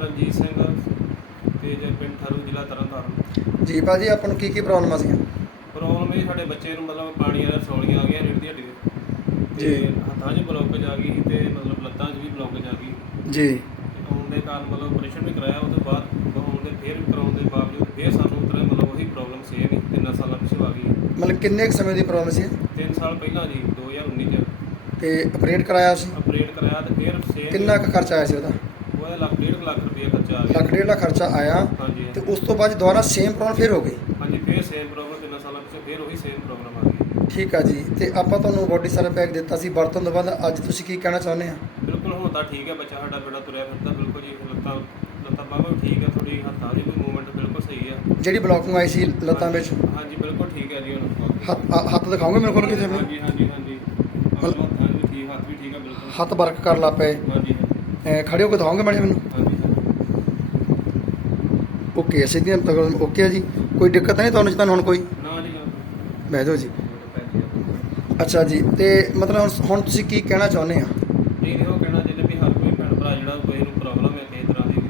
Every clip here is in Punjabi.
ਰਣਜੀਤ ਸਿੰਘ ਤੇ ਜੇ ਪਿੰਡ ਠਰੂ ਜ਼ਿਲ੍ਹਾ ਤਰਨਤਾਰਨ। ਜੀ ਭਾਜੀ ਆਪਾਂ ਨੂੰ ਕੀ ਕੀ ਪ੍ਰੋਬਲਮ ਸੀ ਪ੍ਰੋਬਲਮ ਇਹ ਸਾਡੇ ਬੱਚੇ ਨੂੰ ਮਤਲਬ ਪਾਣੀ ਵਾਲਾ ਰਸੌਲੀਆਂ ਆ ਗਈਆਂ ਰੀੜ ਦੀ ਹੱਡੀ ਦੇ ਜੀ। ਤੇ ਹੱਥਾਂ 'ਚ ਬਲੌਕੇਜ ਆ ਗਈ ਤੇ ਮਤਲਬ ਲੱਤਾਂ 'ਚ ਵੀ ਬਲੌਕੇਜ ਆ ਗਈ। ਜੀ। ਆਉਣ ਦੇ ਕਾਰਨ ਮਤਲਬ ਆਪਰੇਸ਼ਨ ਵੀ ਕਰਾਇਆ ਉਹਦੇ ਬਾਅਦ ਆਉਣ ਦੇ ਫੇਰ ਵੀ ਕਰਾਉਣ ਦੇ ਬਾਵਜੂਦ ਫੇਰ ਸਾਨੂੰ ਉਤਰੇ ਮਤਲਬ ਉਹੀ ਪ੍ਰੋਬਲਮ ਸੇਮ ਹੀ ਤਿੰਨ ਸਾਲਾਂ ਪਿੱਛੋਂ ਆ ਗਈ। ਮਤਲਬ ਕਿੰਨੇ ਕੁ ਸਮੇਂ ਦੀ ਪ੍ਰੋਬਲਮ ਸੀ ਤਿੰਨ ਸਾਲ ਪਹਿਲਾਂ ਜੀ 2019 ਚ। ਤੇ ਆਪਰੇਟ ਕਰਾਇਆ ਸੀ? ਆਪਰੇਟ ਕਰਾਇਆ ਤੇ ਫੇਰ ਸੇਮ ਕਿੰਨਾ ਕੁ ਖਰਚਾ ਆਇਆ ਸੀ ਉਹਦਾ? ਉਹਦਾ ਲੱਖ ਡੇਢ ਲੱਖ ਰੁਪਏ ਖਰਚਾ ਆ ਗਿਆ। ਲੱਖ ਡੇਢ ਲੱਖ ਖਰਚਾ ਆਇਆ ਹਾਂਜੀ। ਤੇ ਉਸ ਤੋਂ ਬਾਅਦ ਦੁਬਾਰਾ ਸੇਮ ਪ੍ਰੋਬਲਮ ਫੇਰ ਹੋ ਗਈ? ਹਾਂਜੀ ਫੇਰ ਸੇਮ ਪ੍ਰੋਬਲਮ ਤਿੰਨ ਸਾਲਾਂ ਪਿੱਛੋਂ ਫੇਰ ਉਹੀ ਸੇਮ ਪ੍ਰੋਬਲਮ ਆ ਗਈ। ਠੀਕ ਆ ਜੀ ਤੇ ਆਪਾਂ ਤੁਹਾਨੂੰ ਬੋਡੀ ਸਾਰਾ ਪੈਕ ਦਿੱਤਾ ਸੀ ਵਰਤਣ ਤੋਂ ਬਾਅਦ ਅੱਜ ਤੁਸੀਂ ਕੀ ਕਹਿਣਾ ਚਾਹੁੰਦੇ ਆ? ਬਿਲਕੁਲ ਹੁਣ ਤਾਂ ਠੀਕ ਹੈ ਬੱਚਾ ਸਾਡਾ ਬੇੜਾ ਤੁਰਿਆ ਫਿਰਦਾ ਬਿਲਕੁਲ ਜੀ ਲੱਤਾਂ ਲੱਤਾਂ ਬਾਹਾਂ ਠੀਕ ਹੈ ਥੋੜੀ ਹੱਥਾਂ ਦੀ ਵੀ ਮੂਵਮੈਂਟ ਬਿਲਕੁਲ ਸਹੀ ਹੈ ਜਿਹੜੀ ਬਲੌਕਿੰਗ ਆਈ ਸੀ ਲੱਤਾਂ ਵਿੱਚ? ਹਾਂਜੀ ਬਿਲਕੁਲ ਠੀਕ ਹੈ ਜੀ ਹੁਣ ਹੱਥ ਹੱਥ ਦਿਖਾਓਗੇ ਮੇਰੇ ਕੋਲ ਕਿਤੇ ਹਾਂਜੀ ਹਾਂਜੀ ਹਾਂਜੀ। ਮਤਲਬ ਹੱਥਾਂ ਵੀ ਠੀਕ ਹੈ ਬਿਲਕੁਲ। ਹੱਥ ਵਰਕ ਕਰ ਲਾ ਪਏ। ਹਾਂਜੀ। ਖੜੇ ਹੋ ਕੇ ਦਿਖਾਓਗੇ ਮੈਡਮ ਮੈਨੂੰ? ਓਕੇ ਸਿੱਧੀਆਂ ਤਕੜ ਓਕੇ ਜੀ। ਕੋਈ ਦਿੱਕਤ ਨਹੀਂ ਤੁਹਾਨੂੰ ਤੁਹਾਨੂੰ ਹੁਣ ਕੋਈ? ਨਾ ਜੀ ਬਹਿ ਜਾਓ ਜੀ। ਅੱਛਾ ਜੀ ਤੇ ਮਤਲਬ ਹੁਣ- ਤੁਸੀਂ ਕੀ ਕਹਿਣਾ ਚਾਹੁੰਦੇ ਆ? ਨਹੀਂ ਉਹ ਕਹਿਣਾ ਚਾਹੁੰਦੇ ਵੀ ਹਰ ਕੋਈ ਭੈਣ ਭਰਾ ਜਿਹੜਾ ਕੋਈ ਨੂੰ ਪ੍ਰੋਬਲਮ ਹੈ ਕਿਸੇ ਤਰ੍ਹਾਂ ਦੀ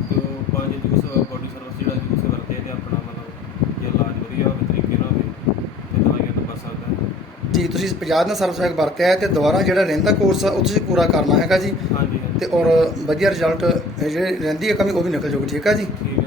ਤੇ ਉਹ ਪੰਜ ਜੂਸ ਬੋਡੀ ਸਰਵਿਸ ਜਿਹੜਾ ਜੂਸ ਵਰਤੇ ਤੇ ਆਪਣਾ ਮਤਲਬ ਜੇ ਇਲਾਜ ਵਧੀਆ ਹੋਵੇ ਤਰੀਕੇ ਨਾਲ ਹੋਵੇ ਤੇ ਦਵਾਈਆਂ ਤੋਂ ਬਚ ਸਕਦਾ ਹੈ। ਜੀ ਤੁਸੀਂ ਪੰਜਾਬ ਦਾ ਸਰਵਿਸ ਪੈਕ ਵਰਤਿਆ ਹੈ ਤੇ ਦੁਬਾਰਾ ਜਿਹੜਾ ਰਹਿੰਦਾ ਕੋਰਸ ਆ ਉਹ ਤੁਸੀਂ ਪੂਰਾ ਕਰਨਾ ਹੈਗਾ ਜੀ। ਹਾਂਜੀ ਤੇ ਔਰ ਵਧੀਆ ਰਿਜ਼ਲਟ ਜਿਹੜੇ ਰਹਿੰਦੀ ਹੈ ਕਮੀ ਉਹ ਵੀ ਨਿਕਲ ਜਾਊਗੀ ਠੀਕ ਆ ਜੀ? ਠੀਕ